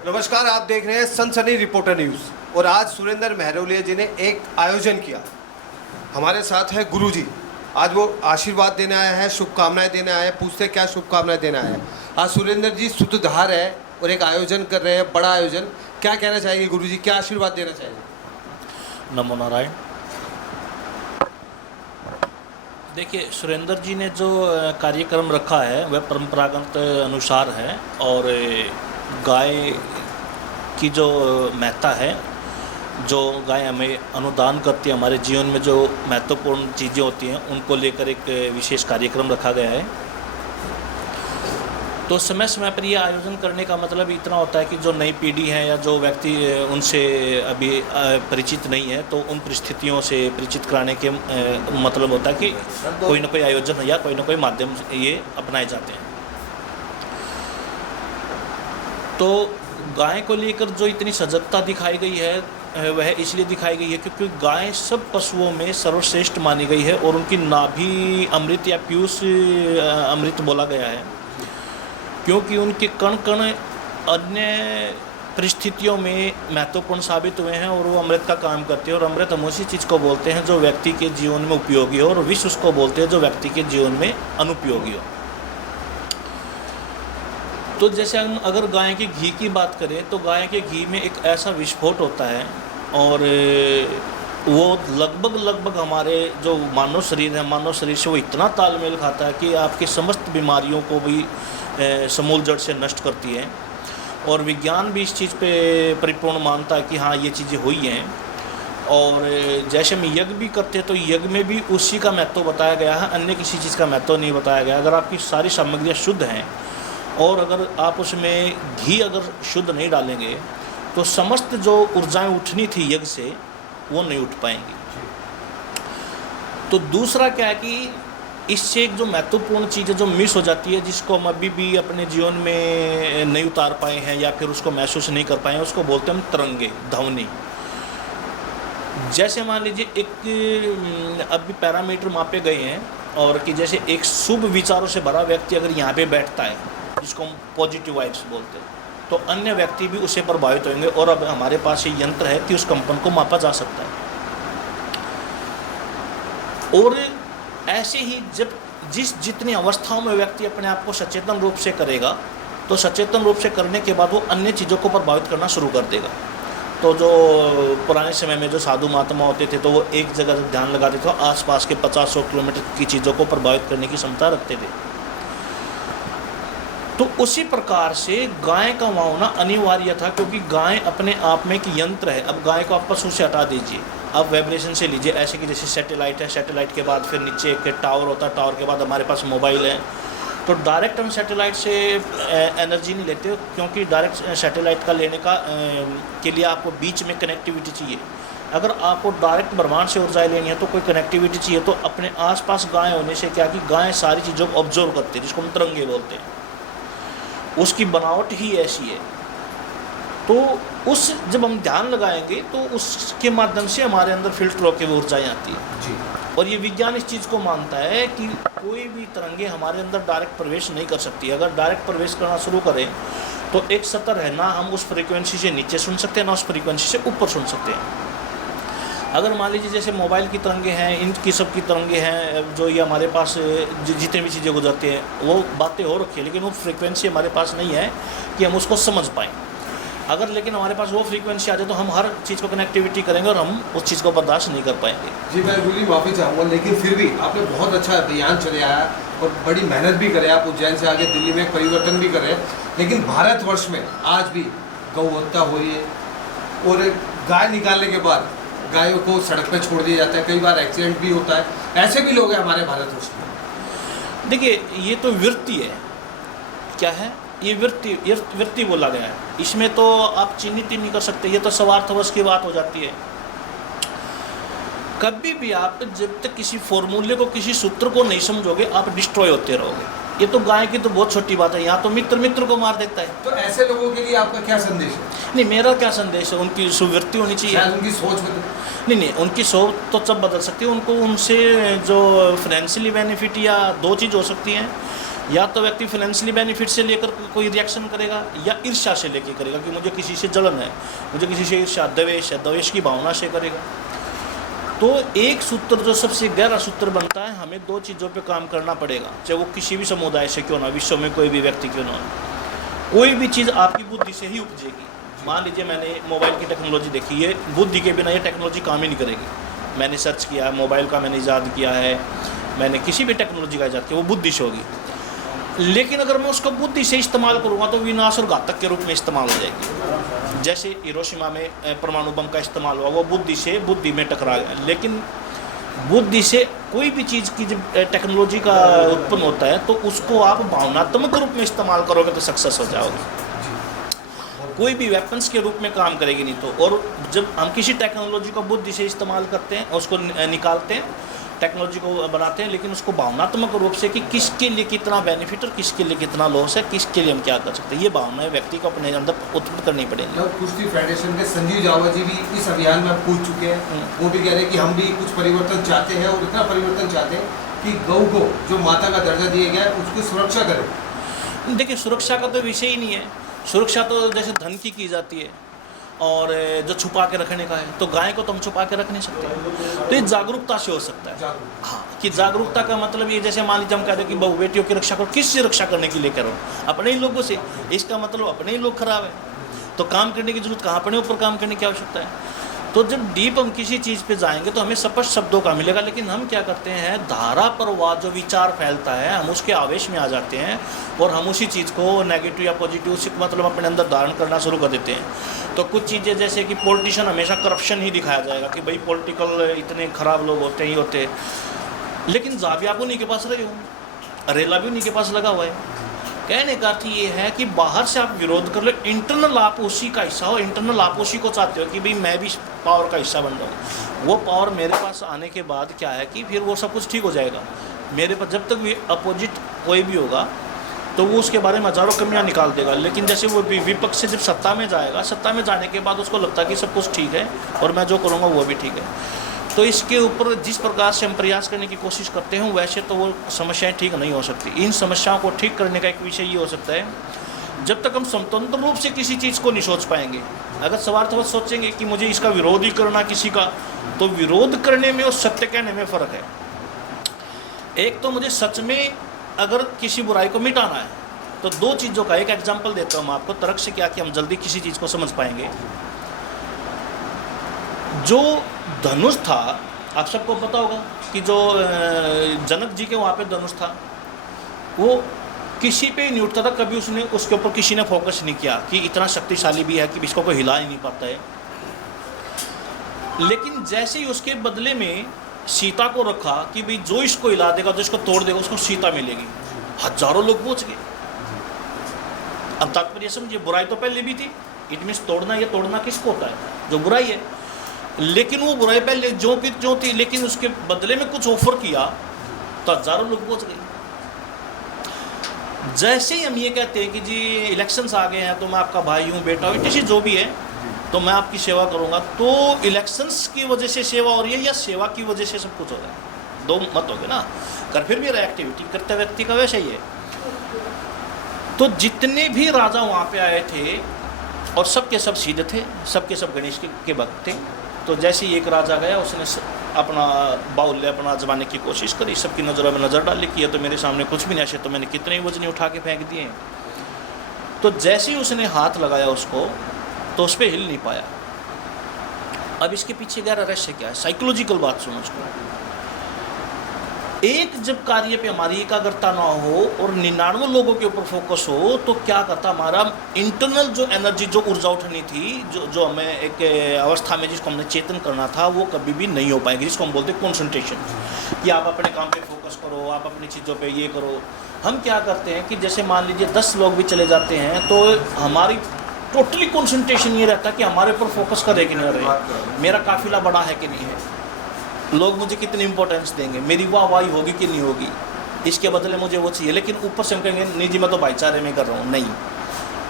नमस्कार, आप देख रहे हैं सनसनी रिपोर्टर न्यूज़। और आज सुरेंद्र महरोलिया जी ने एक आयोजन किया। हमारे साथ है गुरुजी। आज वो आशीर्वाद देने आए हैं, शुभकामनाएं देने आए हैं। पूछते क्या शुभकामनाएं देने आए हैं। आज सुरेंद्र जी सूत्रधार है और एक आयोजन कर रहे हैं, बड़ा आयोजन। क्या कहना चाहेंगे गुरुजी, क्या आशीर्वाद देना चाहेंगे? नमो नारायण। देखिए, सुरेंद्र जी ने जो कार्यक्रम रखा है वह परंपरागत अनुसार है और गाय की जो महत्ता है, जो गाय हमें अनुदान करती है, हमारे जीवन में जो महत्वपूर्ण चीज़ें होती हैं उनको लेकर एक विशेष कार्यक्रम रखा गया है। तो समय समय पर ये आयोजन करने का मतलब इतना होता है कि जो नई पीढ़ी है या जो व्यक्ति उनसे अभी परिचित नहीं है तो उन परिस्थितियों से परिचित कराने के मतलब होता है कि कोई ना कोई आयोजन या कोई ना कोई माध्यम ये अपनाए जाते हैं। तो गाय को लेकर जो इतनी सजगता दिखाई गई है वह इसलिए दिखाई गई है क्योंकि गाय सब पशुओं में सर्वश्रेष्ठ मानी गई है और उनकी नाभि अमृत या पीयूष अमृत बोला गया है, क्योंकि उनके कण कण अन्य परिस्थितियों में महत्वपूर्ण साबित हुए हैं और वो अमृत का काम करते हैं। और अमृत हम उसी चीज़ को बोलते हैं जो व्यक्ति के जीवन में उपयोगी हो, और विष उसको बोलते हैं जो व्यक्ति के जीवन में अनुपयोगी हो। तो जैसे हम अगर गाय के घी की बात करें तो गाय के घी में एक ऐसा विस्फोट होता है और वो लगभग हमारे जो मानव शरीर है, मानव शरीर से वो इतना तालमेल खाता है कि आपकी समस्त बीमारियों को भी समूल जड़ से नष्ट करती है। और विज्ञान भी इस चीज़ पे परिपूर्ण मानता है कि हाँ, ये चीज़ें हुई हैं। और जैसे हम यज्ञ भी करते हैं तो यज्ञ में भी उसी का महत्व बताया गया है, अन्य किसी चीज़ का महत्व नहीं बताया गया। अगर आपकी सारी सामग्रियाँ शुद्ध हैं और अगर आप उसमें घी अगर शुद्ध नहीं डालेंगे तो समस्त जो ऊर्जाएं उठनी थी यज्ञ से वो नहीं उठ पाएंगी। तो दूसरा क्या है कि इससे एक जो महत्वपूर्ण चीज़ है जो मिस हो जाती है, जिसको हम अभी भी अपने जीवन में नहीं उतार पाए हैं या फिर उसको महसूस नहीं कर पाए हैं, उसको बोलते हैं हम तरंगे, ध्वनि। जैसे मान लीजिए एक अभी पैरामीटर मापे गए हैं और कि जैसे एक शुभ विचारों से भरा व्यक्ति अगर यहाँ पे बैठता है, जिसको हम पॉजिटिव वाइब्स बोलते हैं, तो अन्य व्यक्ति भी उससे प्रभावित होंगे। और अब हमारे पास ये यंत्र है कि उस कंपन को मापा जा सकता है। और ऐसे ही जब जितनी अवस्थाओं में व्यक्ति अपने आप को सचेतन रूप से करेगा तो सचेतन रूप से करने के बाद वो अन्य चीज़ों को प्रभावित करना शुरू कर देगा। तो जो पुराने समय में जो साधु महात्मा होते थे तो वो एक जगह ध्यान लगाते थे, आसपास के 50-100 किलोमीटर की चीज़ों को प्रभावित करने की क्षमता रखते थे। तो उसी प्रकार से गाय का वहाँ होना अनिवार्य था, क्योंकि गाय अपने आप में एक यंत्र है। अब गाय को आप पशु से हटा दीजिए, आप वाइब्रेशन से लीजिए, ऐसे कि जैसे सैटेलाइट है, सैटेलाइट के बाद फिर नीचे एक टावर होता है, टावर के बाद हमारे पास मोबाइल है। तो डायरेक्ट हम सैटेलाइट से एनर्जी नहीं लेते, क्योंकि डायरेक्ट सैटेलाइट का लेने का के लिए आपको बीच में कनेक्टिविटी चाहिए। अगर आपको डायरेक्ट ब्रह्मांड से ऊर्जा लेनी है तो कोई कनेक्टिविटी चाहिए। तो अपने आसपास गाय होने से क्या कि गाय सारी चीज़ों को ऑब्जर्व करती है, जिसको हम तरंगे बोलते हैं। उसकी बनावट ही ऐसी है। तो उस जब हम ध्यान लगाएंगे तो उसके माध्यम से हमारे अंदर फिल्टर होकर ऊर्जाएँ आती है जी। और ये विज्ञान इस चीज़ को मानता है कि कोई भी तरंगे हमारे अंदर डायरेक्ट प्रवेश नहीं कर सकती। अगर डायरेक्ट प्रवेश करना शुरू करें तो एक सतर है ना, हम उस फ्रीक्वेंसी से नीचे सुन सकते हैं ना उस फ्रीक्वेंसी से ऊपर सुन सकते हैं। अगर मान लीजिए जैसे मोबाइल की तरंगे हैं, इनकी सब की तरंगे हैं, जो ये हमारे पास जितनी भी चीज़ें गुजरती हैं वो बातें हो रखी है, लेकिन वो फ्रीक्वेंसी हमारे पास नहीं है कि हम उसको समझ पाएँ। अगर लेकिन हमारे पास वो फ्रीक्वेंसी आ जाए तो हम हर चीज़ को कनेक्टिविटी करेंगे और हम उस चीज़ को बर्दाश्त नहीं कर पाएंगे। जी, मैं बिल्कुल माफ़ी चाहूँगा, लेकिन फिर भी आपने बहुत अच्छा अभियान चलाया और बड़ी मेहनत भी करे। आप उज्जैन से आगे दिल्ली में परिवर्तन भी करें, लेकिन भारतवर्ष में आज भी गौ हत्या हो रही है और गाय निकालने के बाद गायों को सड़क पर छोड़ दिया जाता है। कई बार एक्सीडेंट भी होता है। ऐसे भी लोग हैं हमारे भारतवर्ष में। देखिए, ये तो वृत्ति है। क्या है ये? वृत्ति बोला गया है। इसमें तो आप चिन्हित ही नहीं कर सकते। ये तो स्वार्थवश की बात हो जाती है। कभी भी आप जब तक किसी फॉर्मूले को, किसी सूत्र को नहीं समझोगे, आप डिस्ट्रॉय होते रहोगे। ये तो गाय की तो बहुत छोटी बात है, यहाँ तो मित्र को मार देता है। तो ऐसे लोगों के लिए आपका क्या संदेश है? नहीं, मेरा क्या संदेश है, उनकी सुवृत्ति होनी चाहिए। उनकी सोच बदल नहीं, उनकी सोच तो सब बदल सकती है। उनको उनसे जो फाइनेंशियली बेनिफिट या दो चीज़ हो सकती हैं। या तो व्यक्ति फाइनेंशियली बेनिफिट से लेकर कोई रिएक्शन करेगा या ईर्ष्या से लेकर करेगा कि मुझे किसी से जलन है, मुझे किसी से ईर्ष्या, द्वेष है, द्वेष की भावना से करेगा। तो एक सूत्र जो सबसे गहरा सूत्र बनता है, हमें दो चीज़ों पे काम करना पड़ेगा, चाहे वो किसी भी समुदाय से क्यों ना, विश्व में कोई भी व्यक्ति क्यों ना हो। कोई भी चीज़ आपकी बुद्धि से ही उपजेगी। मान लीजिए मैंने मोबाइल की टेक्नोलॉजी देखी है, बुद्धि के बिना ये टेक्नोलॉजी काम ही नहीं करेगी। मैंने सर्च किया है, मोबाइल का मैंने ईजाद किया है, मैंने किसी भी टेक्नोलॉजी का ईजाद किया, वो बुद्धि से होगी। लेकिन अगर मैं उसको बुद्धि से इस्तेमाल करूँगा तो विनाश और घातक के रूप में इस्तेमाल हो जाएगी। जैसे हिरोशिमा में परमाणु बम का इस्तेमाल हुआ, वो बुद्धि से बुद्धि में टकरा गया। लेकिन बुद्धि से कोई भी चीज़ की जब टेक्नोलॉजी का उत्पन्न होता है तो उसको आप भावनात्मक रूप में इस्तेमाल करोगे तो सक्सेस हो जाओगे। कोई भी वेपन्स के रूप में काम करेगी नहीं तो। और जब हम किसी टेक्नोलॉजी को बुद्धि से इस्तेमाल करते हैं, उसको निकालते हैं, टेक्नोलॉजी को बनाते हैं, लेकिन उसको भावनात्मक रूप से कि किसके लिए कितना बेनिफिट और किसके लिए कितना लॉस है, किसके लिए हम क्या कर सकते हैं, ये भावनाएं व्यक्ति को अपने अंदर उत्पन्न करनी पड़ेगी। कुश्ती फेडरेशन के संजीव जावा जी भी इस अभियान में पूछ चुके हैं। वो भी कह रहे हैं कि हम भी कुछ परिवर्तन चाहते हैं, और इतना परिवर्तन चाहते हैं कि गौ को जो माता का दर्जा दिया गया है उसकी सुरक्षा करें। देखिए, सुरक्षा का तो विषय ही नहीं है। सुरक्षा तो जैसे धन की जाती है और जो छुपा के रखने का है, तो गाय को तो हम छुपा के रख नहीं सकते। तो ये जागरूकता से हो सकता है। हाँ, कि जागरूकता का मतलब ये, जैसे मान लीजिए हम कह रहे हैं कि बहु बेटियों की रक्षा करो, किससे रक्षा करने के लिए करो? अपने ही लोगों से। इसका मतलब अपने ही लोग खराब है, तो काम करने की जरूरत कहाँ, अपने ऊपर काम करने की आवश्यकता है। तो जब डीप हम किसी चीज़ पे जाएंगे तो हमें स्पष्ट शब्दों का मिलेगा। लेकिन हम क्या करते हैं, धारा प्रवाह जो विचार फैलता है, हम उसके आवेश में आ जाते हैं और हम उसी चीज़ को नेगेटिव या पॉजिटिव से मतलब अपने अंदर धारण करना शुरू कर देते हैं। तो कुछ चीज़ें जैसे कि पॉलिटिशियन हमेशा करप्शन ही दिखाया जाएगा कि भाई पॉलिटिकल इतने खराब लोग होते ही होते, लेकिन जाबिया भी उन्हीं के पास रहे हो, रेला भी उन्हीं के पास लगा हुआ है। कहने का अर्थ ये है कि बाहर से आप विरोध कर लो, इंटरनल आप उसी का हिस्सा हो, इंटरनल आप उसी को चाहते हो कि भाई मैं भी पावर का हिस्सा बन जाऊँ। वो पावर मेरे पास आने के बाद क्या है कि फिर वो सब कुछ ठीक हो जाएगा। मेरे पास जब तक भी अपोजिट कोई भी होगा तो वो उसके बारे में हज़ारों कमियां निकाल देगा। लेकिन जैसे वो विपक्ष से जब सत्ता में जाएगा, सत्ता में जाने के बाद उसको लगता है कि सब कुछ ठीक है और मैं जो करूँगा वो भी ठीक है। तो इसके ऊपर जिस प्रकार से हम प्रयास करने की कोशिश करते हैं, वैसे तो वो समस्याएं ठीक नहीं हो सकती। इन समस्याओं को ठीक करने का एक विषय ये हो सकता है, जब तक हम स्वतंत्र रूप से किसी चीज़ को नहीं सोच पाएंगे। अगर स्वार्थवश सोचेंगे कि मुझे इसका विरोध ही करना किसी का, तो विरोध करने में और सत्य कहने में फ़र्क है। एक तो मुझे सच में अगर किसी बुराई को मिटाना है तो दो चीज़ों का एक एग्जाम्पल देता हूँ मैं आपको, तर्क से क्या कि हम जल्दी किसी चीज़ को समझ पाएंगे। जो धनुष था, आप सबको पता होगा कि जो जनक जी के वहाँ पे धनुष था, वो किसी पे नहीं उठता था, कभी उसने उसके ऊपर किसी ने फोकस नहीं किया कि इतना शक्तिशाली भी है कि इसको कोई हिला ही नहीं पाता है। लेकिन जैसे ही उसके बदले में सीता को रखा कि भाई जो इसको हिला देगा, जो इसको तोड़ देगा, उसको सीता मिलेगी, हजारों लोग पहुँच गए। अब तात्पर्य समझिए, बुराई तो पहले भी थी, इट मीन्स तोड़ना, ये तोड़ना किसको होता है? जो बुराई है। लेकिन वो बुराई पहले जो थी, लेकिन उसके बदले में कुछ ऑफर किया तो हजारों लोग पहुंच गए। जैसे ही हम ये कहते हैं कि जी इलेक्शंस आ गए हैं तो मैं आपका भाई हूँ, बेटा हूँ, किसी जो भी है, तो मैं आपकी सेवा करूँगा, तो इलेक्शंस की वजह से सेवा हो रही है या सेवा की वजह से सब कुछ हो रहा है? दो मत हो गए ना। कर फिर भी एक्टिविटी करते व्यक्ति का वैसा ही है। तो जितने भी राजा वहाँ पे आए थे और सबके सब सीधे थे, सबके सब गणेश के भक्त थे। तो जैसे ही एक राजा गया, उसने अपना बाहुल्य अपना जमाने की कोशिश करी, सबकी नज़रों में नज़र डाली कि ये तो मेरे सामने कुछ भी नहीं, ऐसे तो मैंने कितने ही वजन उठा के फेंक दिए। तो जैसे ही उसने हाथ लगाया उसको, तो उस पर हिल नहीं पाया। अब इसके पीछे गहरा रहस्य क्या है? साइकोलॉजिकल बात सुनो उसको। एक जब कार्य पे हमारी एकाग्रता ना हो और 99 लोगों के ऊपर फोकस हो, तो क्या करता, हमारा इंटरनल जो एनर्जी, जो ऊर्जा उठनी थी, जो हमें एक अवस्था में जिसको हमने चेतन करना था, वो कभी भी नहीं हो पाएगी, जिसको हम बोलते हैं कॉन्सेंट्रेशन। कि आप अपने काम पे फोकस करो, आप अपनी चीज़ों पे ये करो। हम क्या करते हैं कि जैसे मान लीजिए 10 लोग भी चले जाते हैं, तो हमारी टोटली कॉन्सेंट्रेशन ये रहता है कि हमारे ऊपर फोकस करे कि नहीं रहे, मेरा काफिला बड़ा है कि नहीं है, लोग मुझे कितनी इंपॉर्टेंस देंगे, मेरी वाहवाही होगी कि नहीं होगी, इसके बदले मुझे वो चाहिए। लेकिन ऊपर से हम कहेंगे नहीं जी मैं तो भाईचारे में कर रहा हूँ। नहीं,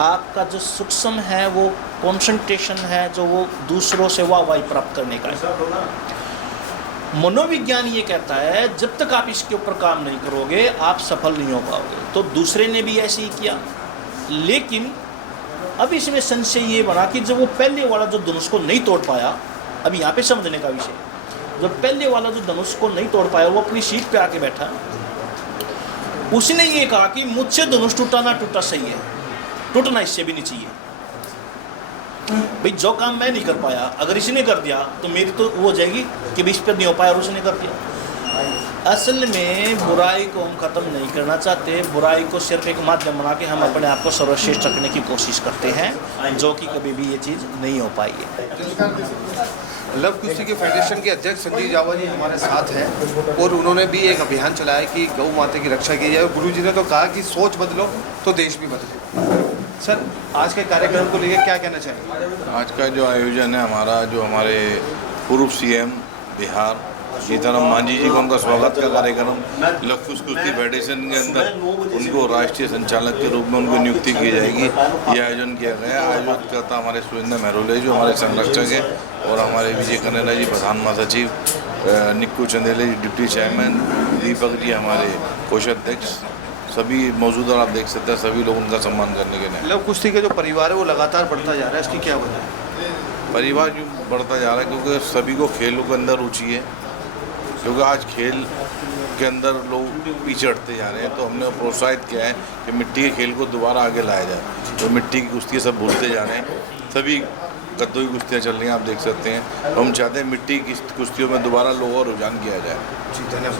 आपका जो सूक्ष्म है वो कंसंट्रेशन है, जो वो दूसरों से वाहवाही प्राप्त करने का है। मनोविज्ञान ये कहता है जब तक आप इसके ऊपर काम नहीं करोगे आप सफल नहीं हो पाओगे। तो दूसरे ने भी ऐसे ही किया, लेकिन अब इसमें संशय ये बना कि जब वो पहले वाला जो धनुष को नहीं तोड़ पाया, अब यहाँ पे समझने का विषय, जब पहले वाला जो धनुष को नहीं तोड़ पाया वो अपनी सीट पे आके बैठा, उसने ये कहा कि मुझसे धनुष टूटा ना टूटा सही है, टूटना इससे भी नहीं चाहिए। भाई जो काम मैं नहीं कर पाया अगर इसने कर दिया तो मेरी तो वो हो जाएगी कि इस पर नहीं हो पाया और उसने कर दिया। असल में बुराई को हम ख़त्म नहीं करना चाहते, बुराई को सिर्फ एक माध्यम बना के हम अपने आप को सर्वश्रेष्ठ रखने की कोशिश करते हैं, जो कि कभी भी ये चीज़ नहीं हो पाई है। लव कुश्ती की फेडरेशन के अध्यक्ष संजीव जावा जी हमारे साथ हैं और उन्होंने भी एक अभियान चलाया कि गौ माता की रक्षा की जाए। और गुरु जी ने तो कहा कि सोच बदलो तो देश भी बदले। सर, आज के कार्यक्रम को लेकर क्या कहना चाहेंगे? आज का जो आयोजन है हमारा, जो हमारे पूर्व सीएम बिहार सीताराम मांझी जी का उनका स्वागत का कार्यक्रम लव कुश्ती फेडरेशन के अंदर उनको राष्ट्रीय संचालक के रूप में उनको नियुक्ति की जाएगी, ये आयोजन किया गया है। आयोजित करता हमारे सुरेंद्र महरोले जो हमारे संरक्षक हैं और हमारे विजय कनेरा जी प्रधान महासचिव, निक्कू चंदेले जी डिप्टी चेयरमैन, दीपक जी हमारे कोषाध्यक्ष, सभी मौजूद और आप देख सकते हैं सभी लोग उनका सम्मान करने के लिए। लव कुश्ती के जो परिवार है वो लगातार बढ़ता जा रहा है, इसकी क्या वजह है? परिवार क्यों बढ़ता जा रहा है? क्योंकि सभी को खेलों के अंदर रुचि है, क्योंकि आज खेल के अंदर लोग पीछे हटते जा रहे हैं। तो हमने प्रोत्साहित किया है कि मिट्टी के खेल को दोबारा आगे लाया जाए। तो मिट्टी की कुश्ती सब भूलते जा रहे हैं, सभी गद्दों की कुश्तियाँ चल रही हैं, आप देख सकते हैं। हम चाहते हैं मिट्टी की कुश्तियों में दोबारा लोगों का रुझान किया जाए। जी, धन्यवाद।